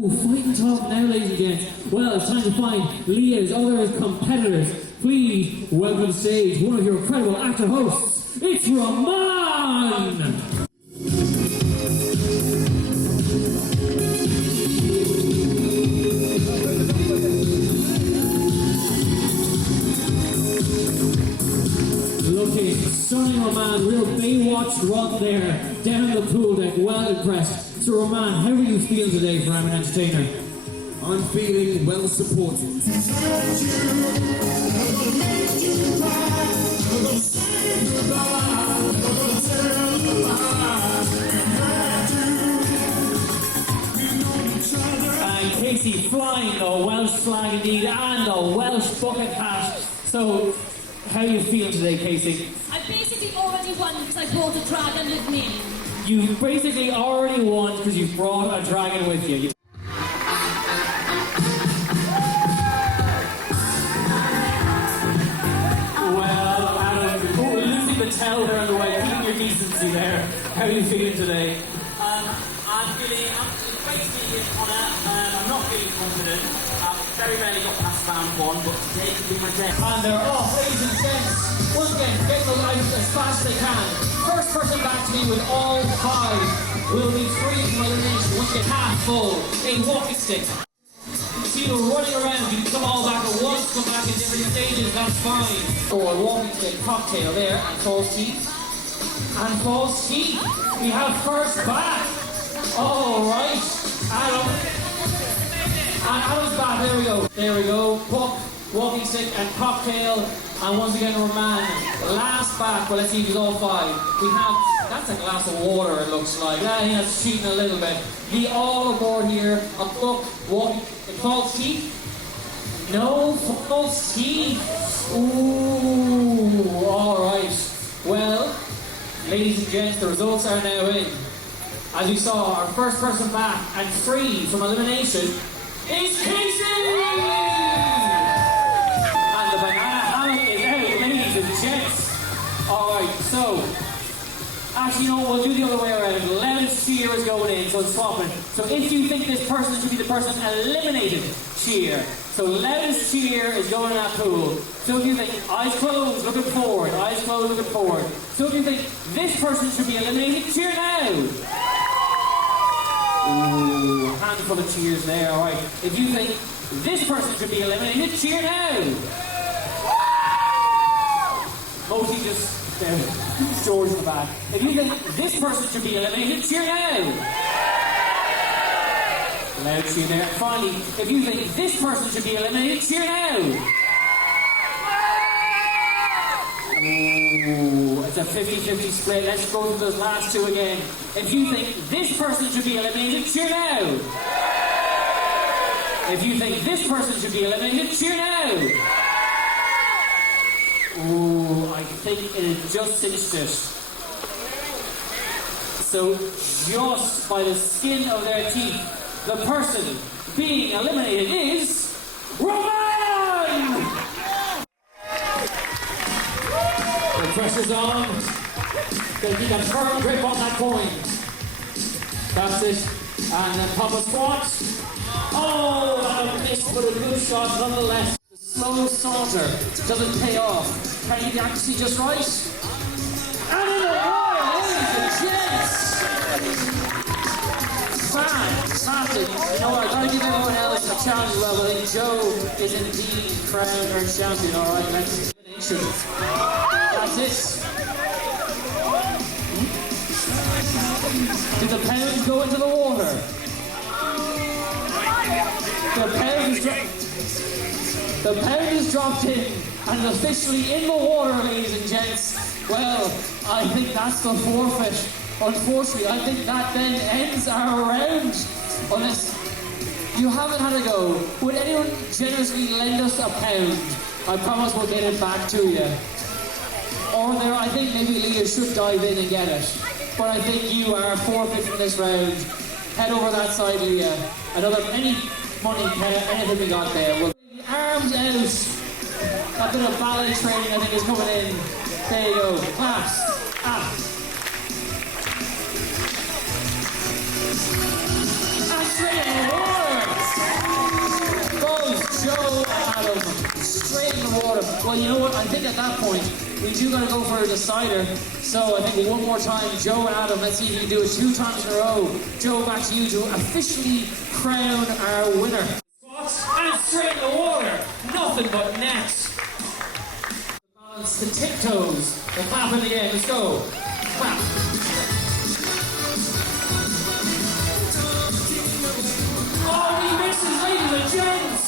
Ooh, fighting talk now, ladies and gents. Well, it's time to find Leah's other competitors. Please welcome to stage one of your incredible actor hosts. It's Roman! Looking stunning, Roman. Real Baywatch run there down the pool deck. Well impressed. So, Roman, how are you feeling today for I'm an Entertainer? I'm feeling well supported. And Casey flying a Welsh flag indeed and a Welsh bucket hat. So, how are you feeling today, Casey? I basically already won because I brought a dragon with me. You basically already won because you brought a dragon with you. Well, Adam, losing the towel there on the way, keeping your decency there. How are you feeling today? I'm feeling great to be here, Connor. I'm not feeling confident. Very rarely got past round one, but today could be my day. And they're off, ladies and gents. Once again, get those out as fast as they can. First person back to me with all five will be free from elimination once you get half full. A walking stick. See you running around, you can come all back at once, come back in different stages, that's fine. Or a walking stick cocktail there, and false teeth. And false teeth. We have first back. Alright. Adam. And Adam's back, there we go. There we go. Puck, walking stick, and cocktail. And once again, Roman, last back. Well, let's see if he's all five. We have, that's a glass of water, it looks like. Yeah, he has cheating a little bit. Be all aboard here. A puck, walking, false teeth. No false teeth. Ooh, alright. Well, ladies and gents, the results are now in. As you saw, our first person back and free from elimination is Casey! And the banana hammock is out, ladies and gents. Alright, so, actually, you know what, we'll do the other way around. Loudest cheer is going in, so it's swapping. So if you think this person should be the person eliminated, cheer. So loudest cheer is going in that pool. So if you think, eyes closed, looking forward, eyes closed, looking forward. So if you think this person should be eliminated, cheer now. Ooh, handful of cheers there, alright. If you think this person should be eliminated, cheer now! Mostly just George in the back. If you think this person should be eliminated, cheer now! Loud cheer there. Finally, if you think this person should be eliminated, cheer now! Ooh, it's a 50-50 split. Let's go to those last two again. If you think this person should be eliminated, cheer now. If you think this person should be eliminated, cheer now. Ooh, I think it is just cinched it. So, just by the skin of their teeth, the person being eliminated is Roman! The pressure's on. They need a firm grip on that coin. That's it. And then pop a squat. Oh, that missed, but a good shot nonetheless. The slow saunter doesn't pay off. Can you actually just right? And in the wire, ladies and gents! Fantastic. You know what, I gotta give everyone else a challenge as well, but I think Joe is indeed crowned our champion. Alright, let's that's it. Did the pounds go into the water? The pound is dropped in and officially in the water, ladies and gents. Well, I think that's the forfeit. Unfortunately, I think that then ends our round. Unless you haven't had a go. Would anyone generously lend us a pound? I promise we'll get it back to you. Or there, I think maybe Leah should dive in and get it. But I think you are forfeit from this round. Head over that side, Leah. Another, any money, anything we got there. We'll arms out. A bit of ballet training, I think, is coming in. There you go. Claps. And straight in the water. Well, you know what? I think at that point, we do got to go for a decider. So I think one more time, Joe and Adam, let's see if you can do it 2 times in a row. Joe, back to you to officially crown our winner. And straight in the water. Nothing but nets. Balance the tiptoes. The clapping again. Let's go. Clap. Oh, he misses, ladies and gents.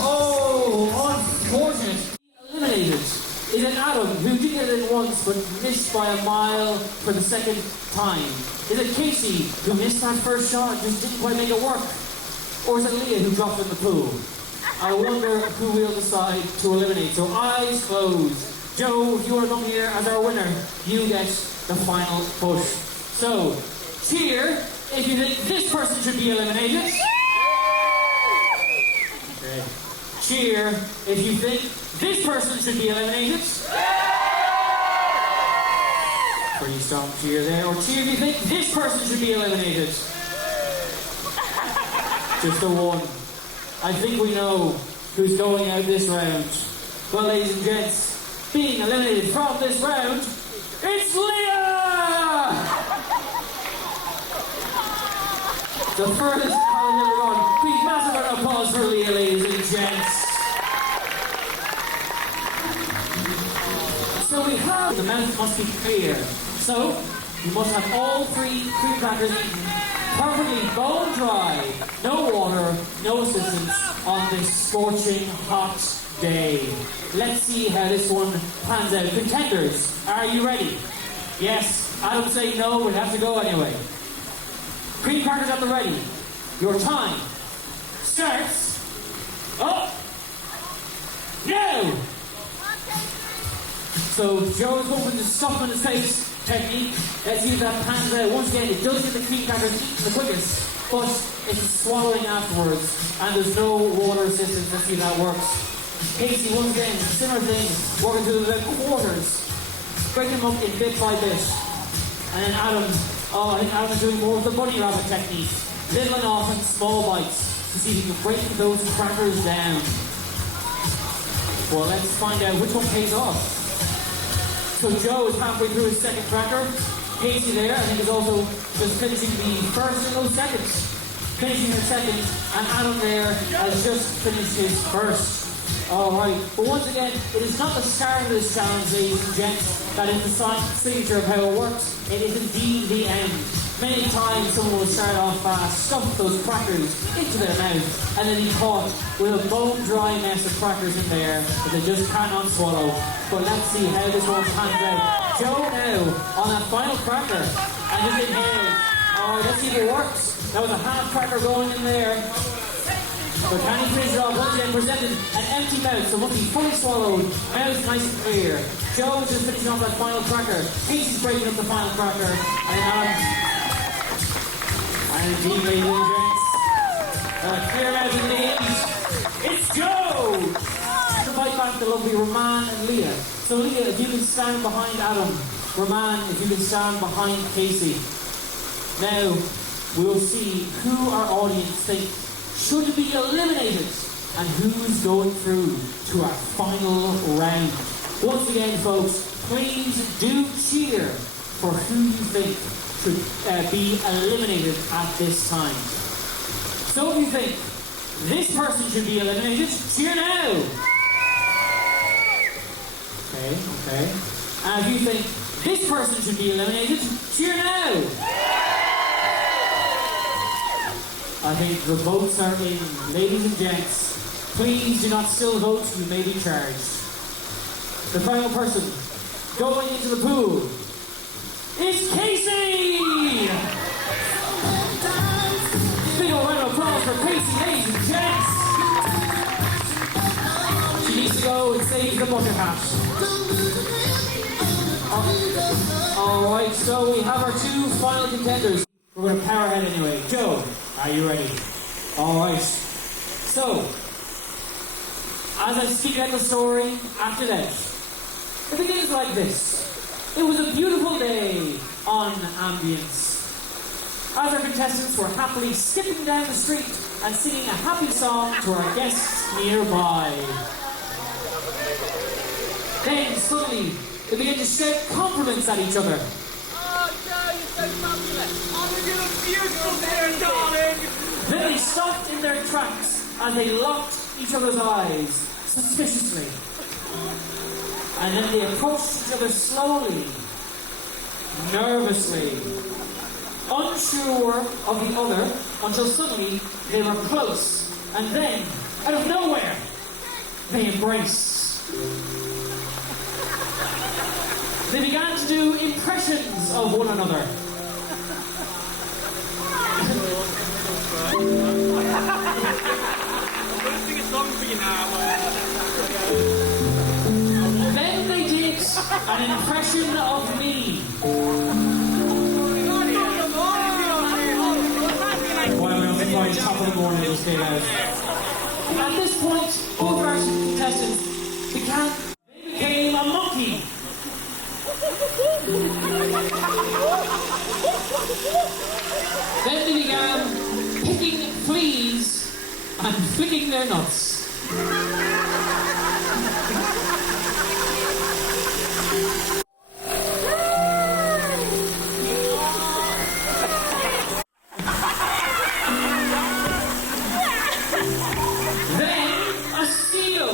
Oh, unfortunate. Eliminated is an Adam who did get it once but missed by a mile for the second time. Is it Casey who missed that first shot and just didn't quite make it work? Or is it Leah who dropped in the pool? I wonder who will decide to eliminate. So eyes closed. Joe, if you want to come here as our winner, you get the final push. So, cheer if you think this person should be eliminated. Okay. Cheer if you think this person should be eliminated. Pretty strong cheer there. Or cheer if you think this person should be eliminated. Just the one. I think we know who's going out this round. Well, ladies and gents, being eliminated from this round, it's Leah! The furthest I've ever gone. Please, massive round of applause for Leah, ladies and gents. So we have, the mouth must be clear. So, you must have all 3 cream crackers eaten, perfectly bone dry, no water, no assistance on this scorching hot day. Let's see how this one pans out. Contenders, are you ready? Yes. I don't say no, we'll have to go anyway. Cream crackers at the ready. Your time starts up now. So Joe is hoping to soften his face technique. Let's see if that pans out. Once again, it does get the cream crackers eaten the quickest, but it's swallowing afterwards, and there's no water assistance. Let's see if that works. Casey, once again, similar thing, working through the quarters, breaking them up in bit by bit. And then Adam, I think Adam is doing more of the bunny rabbit technique, nibbling off in small bites to see if he can break those crackers down. Well, let's find out which one pays off. So Joe is halfway through his second cracker. Casey there, I think, is also just finishing the first in those seconds. Finishing his second, and Adam there has just finished his first. Alright, but once again, it is not the start of this challenge, ladies and gents, that is the signature of how it works. It is indeed the end. Many times someone will start off fast, stuff those crackers into their mouth, and then be caught with a bone-dry mess of crackers in there that they just cannot swallow. But let's see how this one pans out. Joe now on that final cracker, and just inhaled. Alright, let's see if it works. That was a half cracker going in there. But can he finish it off? Once again presented an empty mouth, so must be fully swallowed. Mouth nice and clear. Joe is just finishing off that final cracker. Casey's breaking up the final cracker. And indeed, ladies and gents, clear out in the end. It's Joe! To fight back the lovely Roman and Leah. So Leah, if you can stand behind Adam. Roman, if you can stand behind Casey. Now, we'll see who our audience think should be eliminated and who's going through to our final round. Once again, folks, please do cheer for who you think should be eliminated at this time. So if you think this person should be eliminated, cheer now. Okay. And if you think this person should be eliminated, cheer now. I think the votes are in. Ladies and gents, please do not still vote, you may be charged. The final person going into the pool is Casey! Big old round of applause for Casey, ladies and gents! She needs to go and save the bucket hat. Alright, so we have our 2 final contenders. We're going to power ahead anyway. Joe, are you ready? Alright. So, as I speak out the story after that, it begins like this. It was a beautiful day on Ambience. As our contestants were happily skipping down the street and singing a happy song to our guests nearby. Then suddenly they begin to shout compliments at each other. Oh, Joe, you're so fabulous. Oh, you look beautiful there, darling. Then they stopped in their tracks as they locked each other's eyes suspiciously. And then they approached each other slowly, nervously, unsure of the other, until suddenly they were close. And then, out of nowhere, they embraced. They began to do impressions of one another. Then they did an impression of me. Why am I on the very top of the morning, those gay guys? At this point, both of our contestants became a monkey. Then they began picking fleas and flicking their nuts. Then a seal.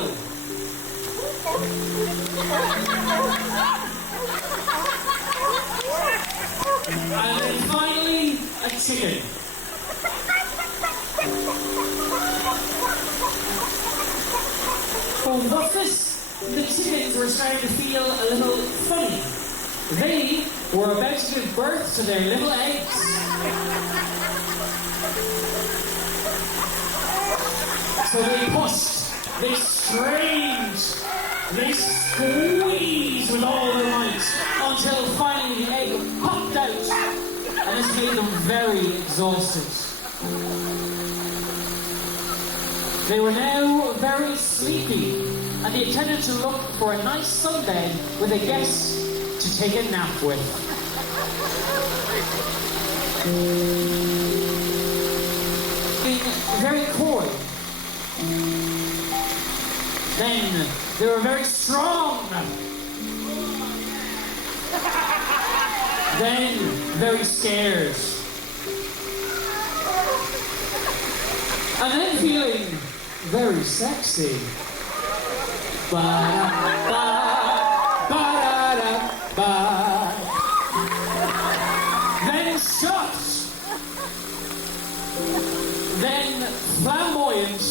And then finally a chicken. Oh, what's this? The chickens were starting to feel a little funny. They were about to give birth to their little eggs. So they pushed, they strained, they squeezed with all their might until finally the egg popped out, and this made them very exhausted. They were now very sleepy, and they intended to look for a nice sunbed with a guest to take a nap with. Being very coy. Then they were very strong. Then very scared. And then feeling very sexy. Ba-da-ba, ba-da-da-ba. Then shocked. Then flamboyant.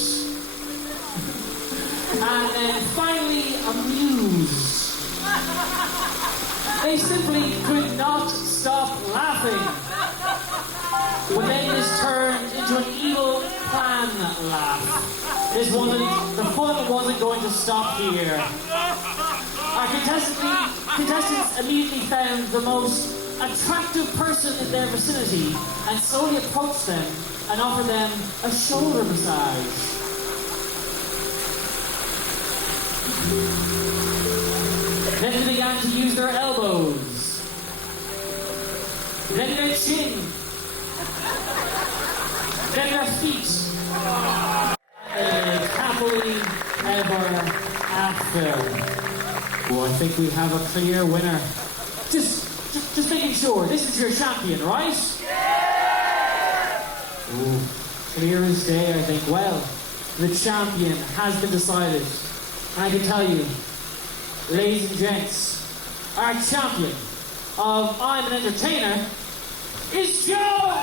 And then finally amused. They simply could not stop laughing. But then this turned into an evil plan laugh. The fun wasn't going to stop here. Our contestants immediately found the most attractive person in their vicinity and slowly approached them and offered them a shoulder massage. Then they began to use their elbows. Then their chin. Then their feet. Happily ever after. Oh, I think we have a clear winner. Just making sure. This is your champion, right? Oh, clear as day, I think. Well, the champion has been decided. And I can tell you, ladies and gents, our champion of I'm an Entertainer is Joe!